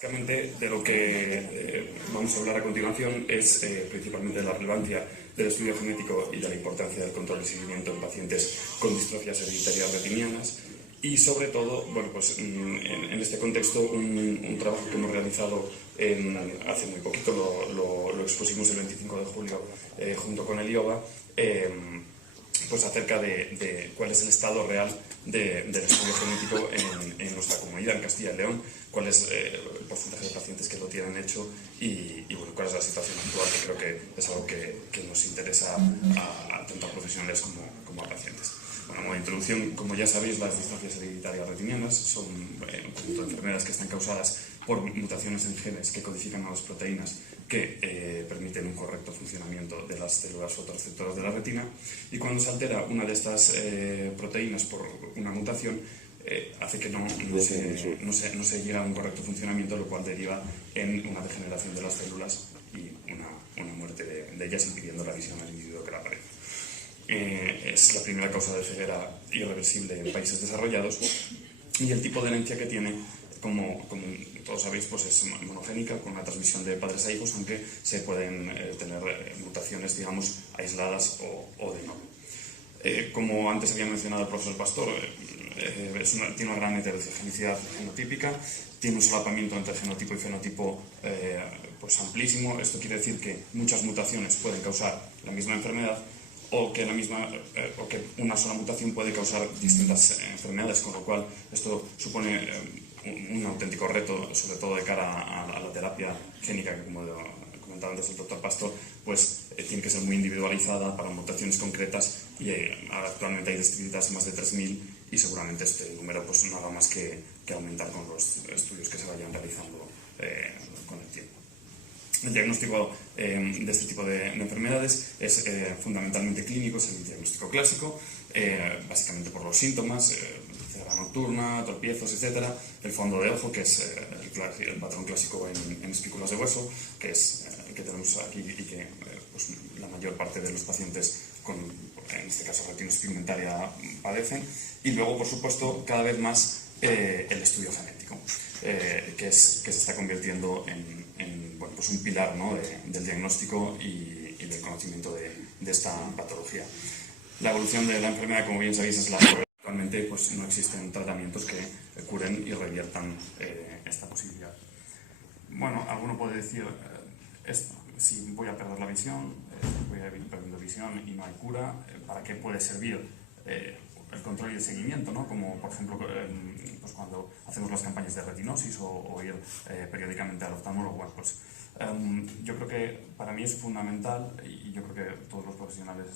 Básicamente, de lo que vamos a hablar a continuación es principalmente de la relevancia del estudio genético y de la importancia del control y seguimiento en pacientes con distrofias hereditarias retinianas y, sobre todo, bueno, pues, en este contexto, un trabajo que hemos realizado hace muy poquito, lo expusimos el 25 de julio junto con el IOBA, pues acerca de cuál es el estado real del estudio genético en nuestra comunidad, en Castilla y León, cuál es el porcentaje de pacientes que lo tienen hecho y bueno, cuál es la situación actual, que creo que es algo que nos interesa tanto a profesionales como a pacientes. Bueno, como introducción, como ya sabéis, las distrofias hereditarias retinianas son un conjunto de enfermedades que están causadas por mutaciones en genes que codifican a las proteínas que permiten un correcto funcionamiento de las células fotorreceptoras de la retina, y cuando se altera una de estas proteínas por una mutación, hace que no se llegue a un correcto funcionamiento, lo cual deriva en una degeneración de las células y una muerte de ellas, impidiendo la visión al individuo que la padece. Es la primera causa de ceguera irreversible en países desarrollados, y el tipo de herencia que tiene, como todos sabéis, pues es monogénica, con una transmisión de padres a hijos, aunque se pueden tener mutaciones, digamos, aisladas o de no. Como antes había mencionado el profesor Pastor, tiene una gran heterogenicidad genotípica, tiene un solapamiento entre genotipo y fenotipo pues amplísimo. Esto quiere decir que muchas mutaciones pueden causar la misma enfermedad, o que una sola mutación puede causar distintas enfermedades, con lo cual esto supone un auténtico reto, sobre todo de cara a la terapia génica, que, como comentaba antes el doctor Pastor, pues tiene que ser muy individualizada para mutaciones concretas, y actualmente hay descritas más de 3.000, y seguramente este número pues no haga más que aumentar con los estudios que se vayan realizando con el tiempo. El diagnóstico de este tipo de enfermedades es fundamentalmente clínico, es el diagnóstico clásico, básicamente por los síntomas, ceguera nocturna, tropiezos, etc. El fondo de ojo, que es el patrón clásico en espículas de hueso, que es el que tenemos aquí y que pues, la mayor parte de los pacientes con, en este caso, retinosis pigmentaria padecen. Y luego, por supuesto, cada vez más el estudio genético, que se está convirtiendo en bueno, pues un pilar, ¿no?, del diagnóstico y del conocimiento de esta patología. La evolución de la enfermedad, como bien sabéis, es la que actualmente pues, no existen tratamientos que curen y reviertan esta posibilidad. Bueno, alguno puede decir, si voy a perder la visión, voy a ir perdiendo visión y no hay cura, ¿para qué puede servir el control y el seguimiento, ¿no? Como por ejemplo pues cuando hacemos las campañas de retinosis o ir periódicamente al oftalmólogo? Bueno, pues yo creo que para mí es fundamental, y yo creo que todos los profesionales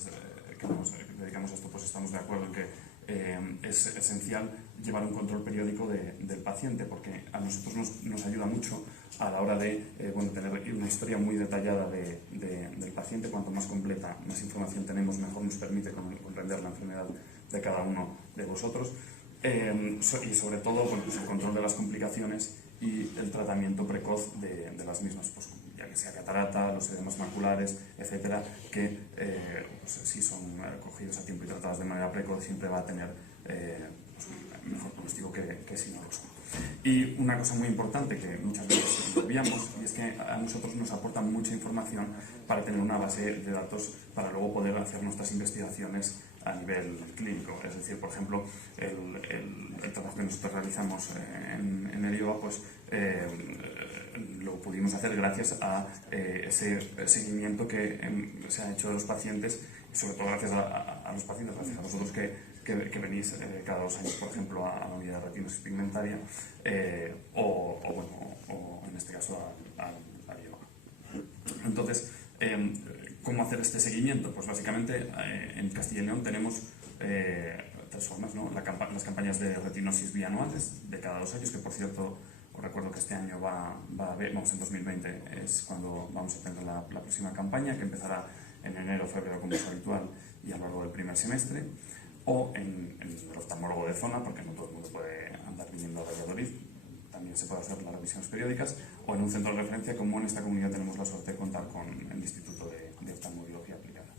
que nos dedicamos a esto pues estamos de acuerdo en que es esencial llevar un control periódico del paciente, porque a nosotros nos ayuda mucho a la hora de tener una historia muy detallada del paciente. Cuanto más completa, más información tenemos, mejor nos permite comprender la enfermedad de cada uno de vosotros, y sobre todo pues el control de las complicaciones y el tratamiento precoz de las mismas, pues, ya que sea catarata, los edemas maculares, etcétera, que pues, si son cogidos a tiempo y tratados de manera precoz, siempre va a tener pues, mejor pronóstico que si no lo son. Y una cosa muy importante que muchas veces olvidamos, y es que a nosotros nos aportan mucha información para tener una base de datos para luego poder hacer nuestras investigaciones a nivel clínico. Es decir, por ejemplo, el trabajo que nosotros realizamos en el IOBA, pues lo pudimos hacer gracias a ese seguimiento que se ha hecho de los pacientes, y sobre todo gracias a los pacientes, gracias a vosotros que venís cada 2 años, por ejemplo, a la unidad de retinosis pigmentaria, o en este caso al IOBA. Entonces, ¿cómo hacer este seguimiento? Pues básicamente en Castilla y León tenemos 3 formas, ¿no? Las campañas de retinosis bianuales de cada 2 años, que por cierto os recuerdo que este año en 2020 es cuando vamos a tener la próxima campaña, que empezará en enero, febrero, como es habitual, y a lo largo del primer semestre, o en el oftalmólogo de zona, porque no todo el mundo puede andar viniendo a Valladolid, también se puede hacer las revisiones periódicas, o en un centro de referencia, como en esta comunidad tenemos la suerte de contar con el Instituto de Oftalmología Aplicada.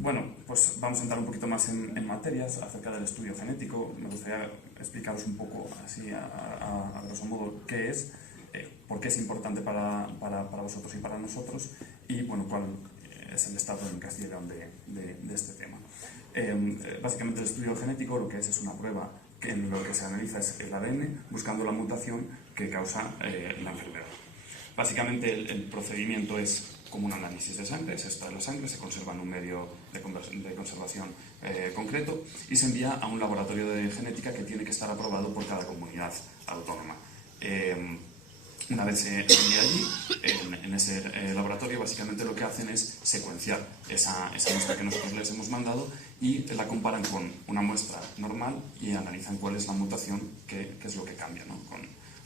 Bueno, pues vamos a entrar un poquito más en materias acerca del estudio genético. Me gustaría explicaros un poco, así a grosso modo, qué es, por qué es importante para vosotros y para nosotros, y bueno, cuál es el estado en Castilla y León de este tema. Básicamente el estudio genético lo que es una prueba que en lo que se analiza es el ADN, buscando la mutación que causa la enfermedad. Básicamente el procedimiento es como un análisis de sangre, se extrae la sangre, se conserva en un medio de conservación concreto y se envía a un laboratorio de genética que tiene que estar aprobado por cada comunidad autónoma. Una vez se envía allí, en ese laboratorio, básicamente lo que hacen es secuenciar esa muestra que nosotros les hemos mandado y la comparan con una muestra normal y analizan cuál es la mutación, qué es lo que cambia, ¿no?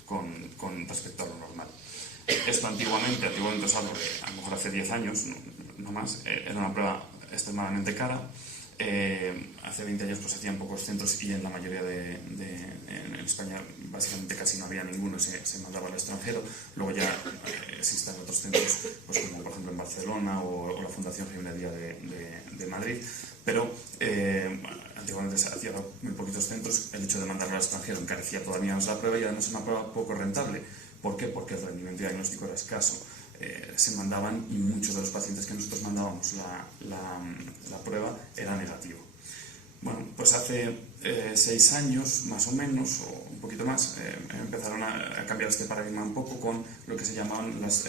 con respecto a lo normal. Esto antiguamente es algo que a lo mejor hace 10 años, no más, era una prueba extremadamente cara. Hace 20 años pues se hacían pocos centros y en la mayoría en España básicamente casi no había ninguno, se mandaba al extranjero. Luego ya existen otros centros, pues como por ejemplo en Barcelona o la Fundación Gemelia de Madrid, pero antiguamente se hacían muy poquitos centros. El hecho de mandarlo al extranjero encarecía todavía más la prueba y además es una prueba poco rentable. ¿Por qué? Porque el rendimiento diagnóstico era escaso. Se mandaban y muchos de los pacientes que nosotros mandábamos la prueba era negativo. Bueno, pues hace 6 años, más o menos, o un poquito más, empezaron a cambiar este paradigma un poco con lo que se llamaban las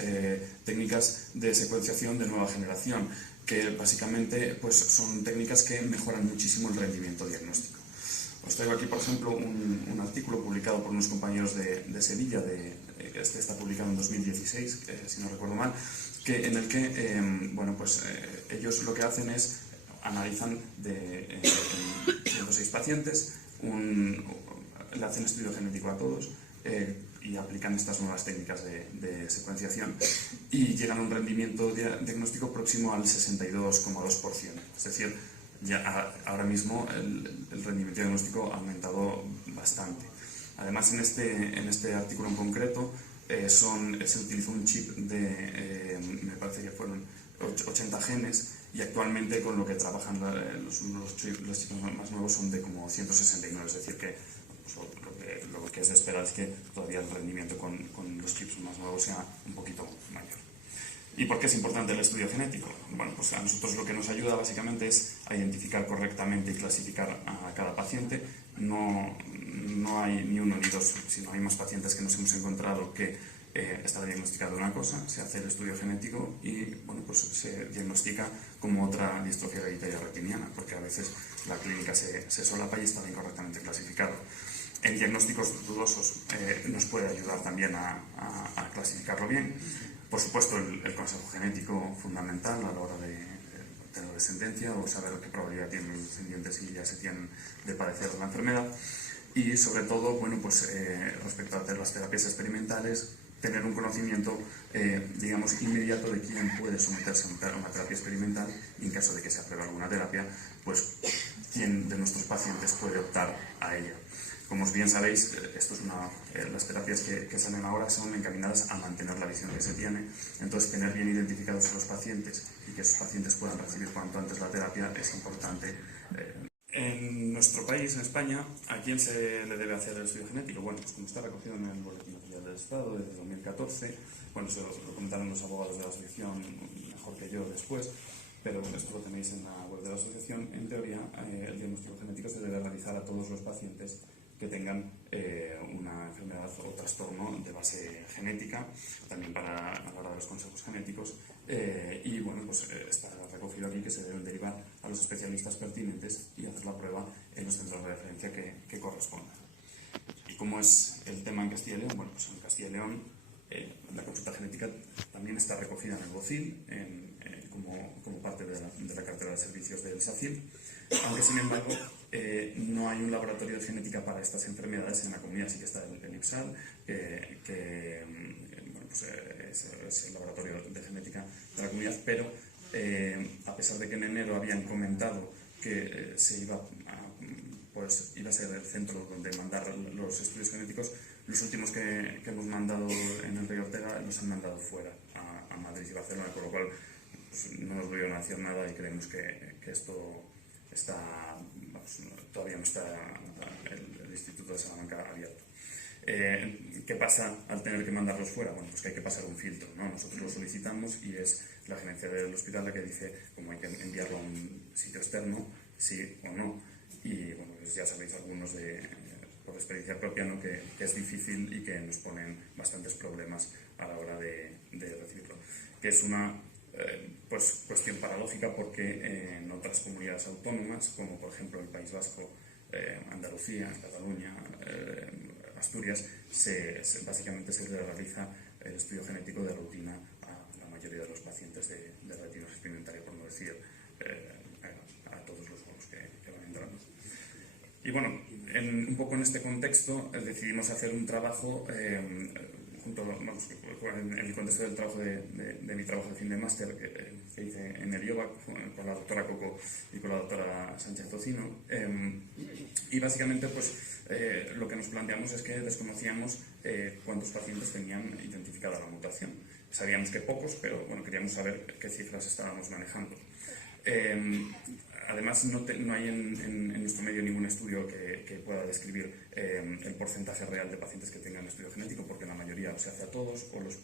técnicas de secuenciación de nueva generación, que básicamente pues, son técnicas que mejoran muchísimo el rendimiento diagnóstico. Os traigo aquí, por ejemplo, un artículo publicado por unos compañeros de Sevilla, este está publicado en 2016, si no recuerdo mal, en el que bueno, pues, ellos lo que hacen es analizan de 106 pacientes, le hacen estudio genético a todos y aplican estas nuevas técnicas de secuenciación y llegan a un rendimiento diagnóstico próximo al 62,2%. Es decir, ya ahora mismo el rendimiento diagnóstico ha aumentado bastante. Además, en este artículo en concreto se utilizó un chip me parece que fueron 80 genes, y actualmente con lo que trabajan los chips más nuevos son de como 169, es decir que pues, lo que es de esperar es que todavía el rendimiento con los chips más nuevos sea un poquito mayor. ¿Y por qué es importante el estudio genético? Bueno, pues a nosotros lo que nos ayuda básicamente es a identificar correctamente y clasificar a cada paciente. No hay ni uno ni dos, sino hay más pacientes que nos hemos encontrado que está diagnosticado una cosa, se hace el estudio genético y bueno, pues se diagnostica como otra distrofia hereditaria retiniana, porque a veces la clínica se solapa y está incorrectamente clasificado. En diagnósticos dudosos nos puede ayudar también a clasificarlo bien. Por supuesto, el consejo genético fundamental a la hora de tener descendencia o saber qué probabilidad tienen los descendientes si ya se tienen de padecer la enfermedad. Y sobre todo, bueno, pues respecto a las terapias experimentales, tener un conocimiento, digamos, inmediato de quién puede someterse a una terapia experimental y en caso de que se apruebe alguna terapia, pues quién de nuestros pacientes puede optar a ella. Como bien sabéis, las terapias que salen ahora son encaminadas a mantener la visión que se tiene, entonces tener bien identificados a los pacientes y que esos pacientes puedan recibir cuanto antes la terapia es importante. En nuestro país, en España, ¿a quién se le debe hacer el estudio genético? Bueno, pues como está recogido en el Boletín Oficial del Estado desde 2014, bueno, eso lo comentaron los abogados de la asociación mejor que yo después, pero esto lo tenéis en la web de la asociación. En teoría, el diagnóstico genético se debe realizar a todos los pacientes que tengan una enfermedad o trastorno de base genética, también a la hora de los consejos genéticos, y bueno, pues está recogido aquí que se deben derivar a los especialistas pertinentes y hacer la prueba en los centros de referencia que correspondan. ¿Y cómo es el tema en Castilla y León? Bueno, pues en Castilla y León la consulta genética también está recogida en el BOCIL como parte de la cartera de servicios del SACIL, aunque sin embargo no hay un laboratorio de genética para estas enfermedades en la comunidad. Sí que está el IPSAL, bueno, pues es el laboratorio de genética de la comunidad, pero a pesar de que en enero habían comentado que iba a ser el centro donde mandar los estudios genéticos, los últimos que hemos mandado en el Rey Ortega los han mandado fuera, a Madrid y Barcelona, con lo cual pues, no nos volvieron a decir nada y creemos que esto está, todavía no está el Instituto de Salamanca abierto. ¿Qué pasa al tener que mandarlos fuera? Bueno, pues que hay que pasar un filtro, ¿no? Nosotros lo solicitamos y es la gerencia del hospital la que dice cómo hay que enviarlo a un sitio externo, sí o no. Y bueno, pues ya sabéis algunos por experiencia propia, ¿no? que es difícil y que nos ponen bastantes problemas a la hora de recibirlo. Que es una pues cuestión paradójica porque en otras comunidades autónomas, como por ejemplo el País Vasco, Andalucía, Cataluña, Asturias, básicamente se realiza el estudio genético de rutina a la mayoría de los pacientes de retinosis pigmentaria, por no decir a todos los que van entrando. Y bueno, un poco en este contexto decidimos hacer un trabajo en el contexto del trabajo de mi trabajo de fin de máster que hice en el IOBA con la doctora Coco y con la doctora Sánchez Tocino, y básicamente pues lo que nos planteamos es que desconocíamos cuántos pacientes tenían identificada la mutación. Sabíamos que pocos, pero bueno, queríamos saber qué cifras estábamos manejando. Además, no hay en nuestro medio ningún estudio que pueda describir el porcentaje real de pacientes que tengan estudio genético, porque la mayoría se hace a todos, o los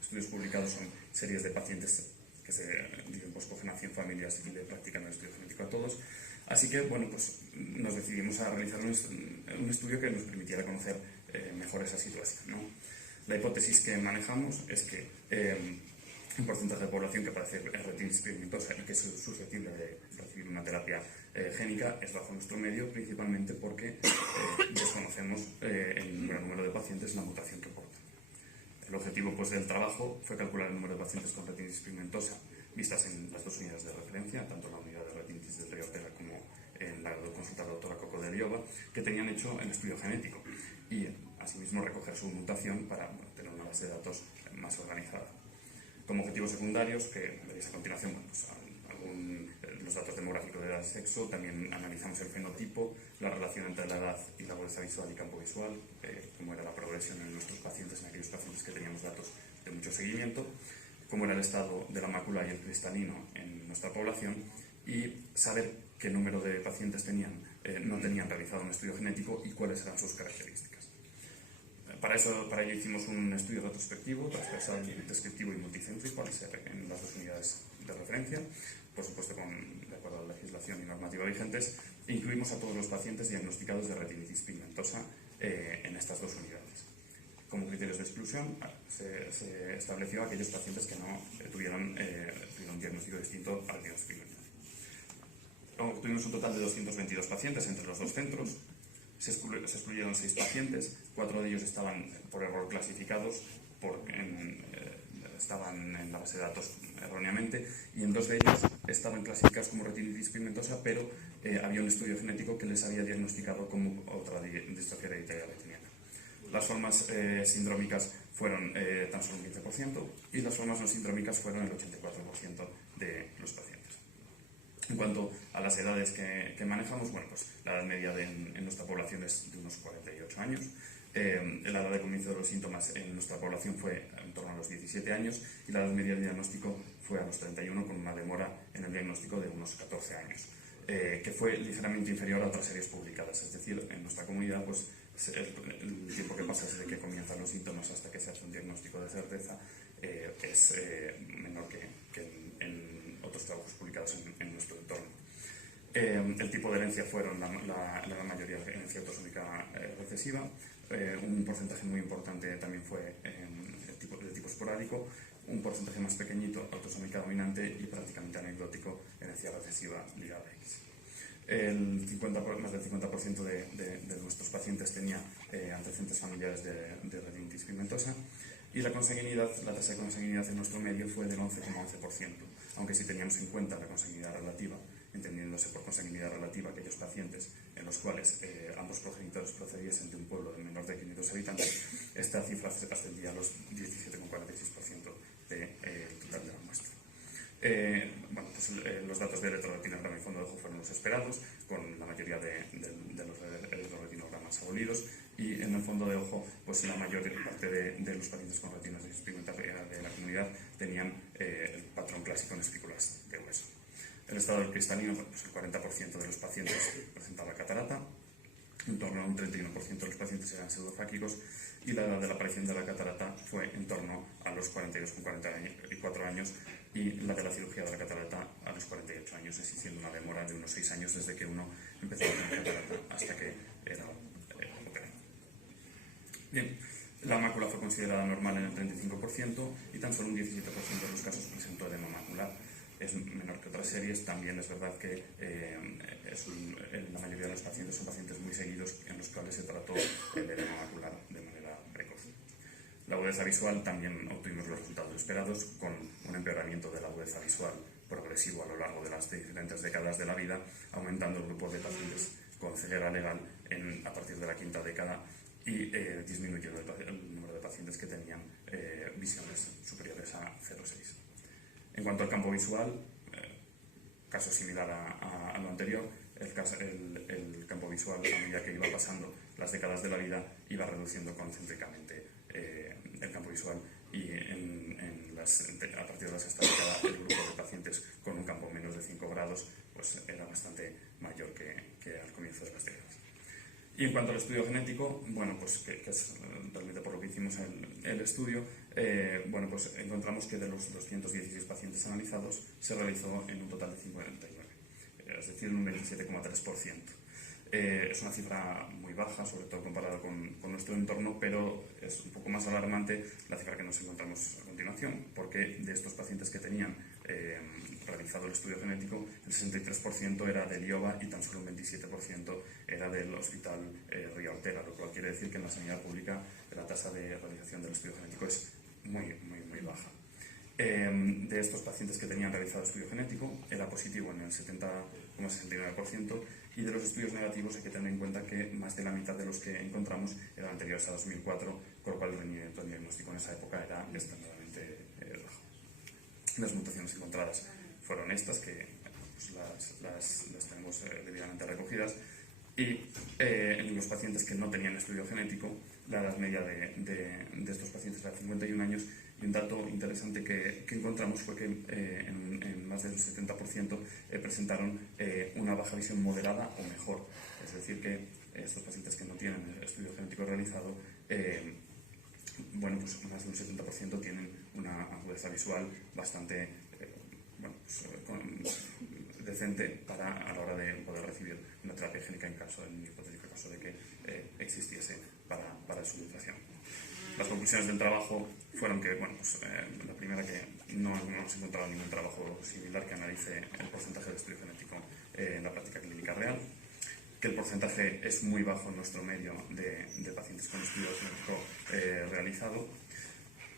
estudios publicados son series de pacientes que se dicen, pues cogen a 100 familias y le practican el estudio genético a todos. Así que, bueno, pues nos decidimos a realizar un estudio que nos permitiera conocer mejor esa situación, ¿no? La hipótesis que manejamos es que un porcentaje de población que padece retinitis pigmentosa y que es susceptible de recibir una terapia génica es bajo nuestro medio, principalmente porque desconocemos en el número de pacientes la mutación que portan. El objetivo pues, del trabajo fue calcular el número de pacientes con retinitis pigmentosa vistas en las dos unidades de referencia, tanto en la unidad de retinitis del Río Pera como en la consulta de la doctora Coco de Lioba, que tenían hecho el estudio genético y asimismo recoger su mutación para tener una base de datos más organizada. Como objetivos secundarios, que veréis a continuación, bueno, pues, los datos demográficos de edad y sexo, también analizamos el fenotipo, la relación entre la edad y la agudeza visual y campo visual, cómo era la progresión en nuestros pacientes, en aquellos pacientes que teníamos datos de mucho seguimiento, cómo era el estado de la mácula y el cristalino en nuestra población y saber qué número de pacientes no tenían realizado un estudio genético y cuáles eran sus características. Para ello hicimos un estudio retrospectivo, transversal, descriptivo y multicéntrico en las dos unidades de referencia, por supuesto de acuerdo a la legislación y normativa vigentes, e incluimos a todos los pacientes diagnosticados de retinitis pigmentosa en estas dos unidades. Como criterios de exclusión se estableció aquellos pacientes que no tuvieron un diagnóstico distinto al retinitis pigmentosa. Tuvimos un total de 222 pacientes entre los dos centros. Se excluyeron 6 pacientes, 4 de ellos estaban por error clasificados, estaban en la base de datos erróneamente, y en 2 de ellos estaban clasificados como retinitis pigmentosa, pero había un estudio genético que les había diagnosticado como otra distrofia hereditaria retiniana. Las formas sindrómicas fueron tan solo un 15% y las formas no sindrómicas fueron el 84% de los pacientes. En cuanto a las edades que manejamos, bueno, pues la edad media en nuestra población es de unos 48 años. La edad de comienzo de los síntomas en nuestra población fue en torno a los 17 años y la edad media del diagnóstico fue a los 31, con una demora en el diagnóstico de unos 14 años, que fue ligeramente inferior a otras series publicadas. Es decir, en nuestra comunidad, pues el tiempo que pasa desde que comienzan los síntomas hasta que se hace un diagnóstico de certeza es menor que en otros trabajos publicados en nuestro entorno. El tipo de herencia fueron la gran mayoría de herencia autosómica recesiva. Un porcentaje muy importante también fue de tipo esporádico, un porcentaje más pequeñito autosómica dominante y prácticamente anecdótico herencia recesiva ligada a X. Más del 50% de nuestros pacientes tenía antecedentes familiares de retinitis pigmentosa y la tasa de consanguinidad en nuestro medio fue del 11,11%, aunque si teníamos en cuenta la consanguinidad relativa, entendiéndose por consanguinidad relativa aquellos pacientes en los cuales ambos progenitores procediesen de un pueblo de menos de 500 habitantes, esta cifra ascendía a los 17,46% del total de la muestra. Bueno, pues, los datos de electroretinograma y fondo de ojo fueron los esperados, con la mayoría de los electroretinogramas abolidos, y en el fondo de ojo, pues la mayor parte de los pacientes con retinas despigmentadas de la comunidad tenían el patrón clásico en espículas de hueso. El estado del cristalino, pues el 40% de los pacientes presentaba catarata, en torno a un 31% de los pacientes eran pseudofáquicos, y la edad de la aparición de la catarata fue en torno a los 42,44 años, y la de la cirugía de la catarata a los 48 años, existiendo una demora de unos 6 años desde que uno empezó a tener catarata hasta que era operado. Bien, la mácula fue considerada normal en el 35% y tan solo un 17% de los casos presentó edema macular. Es menor que otras series. También es verdad que la mayoría de los pacientes son pacientes muy seguidos en los cuales se trató el edema macular de manera precoz. La agudeza visual también obtuvimos los resultados esperados, con un empeoramiento de la agudeza visual progresivo a lo largo de las diferentes décadas de la vida, aumentando el grupo de pacientes con ceguera legal a partir de la quinta década y disminuyendo el número de pacientes que tenían visiones superiores a 0,6. En cuanto al campo visual, caso similar a lo anterior, el campo visual, a medida que iba pasando las décadas de la vida, iba reduciendo concéntricamente el campo visual, y a partir de la sexta década el grupo de pacientes con un campo menos de 5 grados pues era bastante mayor que al comienzo de las décadas. Y en cuanto al estudio genético, bueno, pues que es realmente por lo que hicimos el estudio, bueno, pues encontramos que de los 216 pacientes analizados se realizó en un total de 59, es decir, un 27,3%. Es una cifra muy baja, sobre todo comparada con nuestro entorno, pero es un poco más alarmante la cifra que nos encontramos a continuación, porque de estos pacientes que tenían realizado el estudio genético, el 63% era del IOBA y tan solo un 27% era del Hospital Ría Ortega, lo cual quiere decir que en la sanidad pública la tasa de realización del estudio genético es muy baja. De estos pacientes que tenían realizado estudio genético, era positivo en el 70,69%, y de los estudios negativos hay que tener en cuenta que más de la mitad de los que encontramos eran anteriores a 2004, con lo cual el rendimiento diagnóstico en esa época era extremadamente bajo. Las mutaciones encontradas fueron estas, que pues las tenemos debidamente recogidas, y en los pacientes que no tenían estudio genético, la edad media de estos pacientes era 51 años, y un dato interesante que encontramos fue que en más del 70% presentaron una baja visión moderada o mejor. Es decir, que estos pacientes que no tienen el estudio genético realizado, bueno, pues más del 70% tienen una agudeza visual bastante decente a la hora de poder recibir una terapia génica en el hipotético caso de que existiese para su utilización. Las conclusiones del trabajo fueron que, bueno, pues, la primera, que no hemos encontrado ningún trabajo similar que analice el porcentaje de estudio genético en la práctica clínica real, que el porcentaje es muy bajo en nuestro medio de pacientes con estudio genético realizado,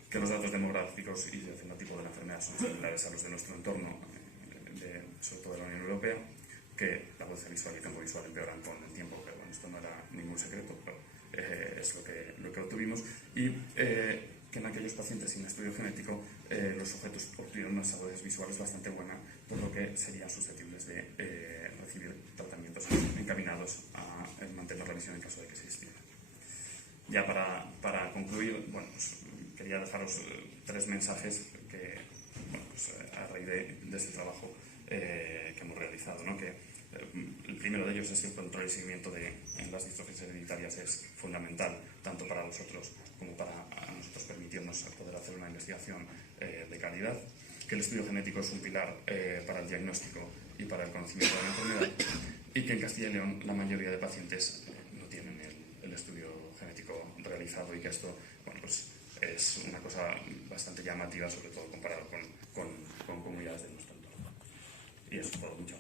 que los datos demográficos y de fenotipo de la enfermedad son similares a los de nuestro entorno, sobre todo de la Unión Europea, que la agudeza visual y el campo visual empeoran con el tiempo, pero bueno, esto no era ningún secreto, pero es lo que obtuvimos, y que en aquellos pacientes sin estudio genético los sujetos obtuvieron unas agudezas visuales bastante buenas, por lo que serían susceptibles de recibir tratamientos encaminados a mantener la visión en caso de que existiera. Ya para concluir, bueno, pues, quería dejaros 3 mensajes que, bueno, pues, a raíz de este trabajo que hemos realizado, ¿no? Que el primero de ellos es que el control y seguimiento en las distrofias hereditarias es fundamental, tanto para vosotros como para nosotros permitirnos poder hacer una investigación de calidad, que el estudio genético es un pilar para el diagnóstico y para el conocimiento de la enfermedad, y que en Castilla y León la mayoría de pacientes no tienen el estudio genético realizado, y que esto, bueno, pues es una cosa bastante llamativa, sobre todo comparado con comunidades de nuestro entorno. Y eso es todo. Muchas gracias.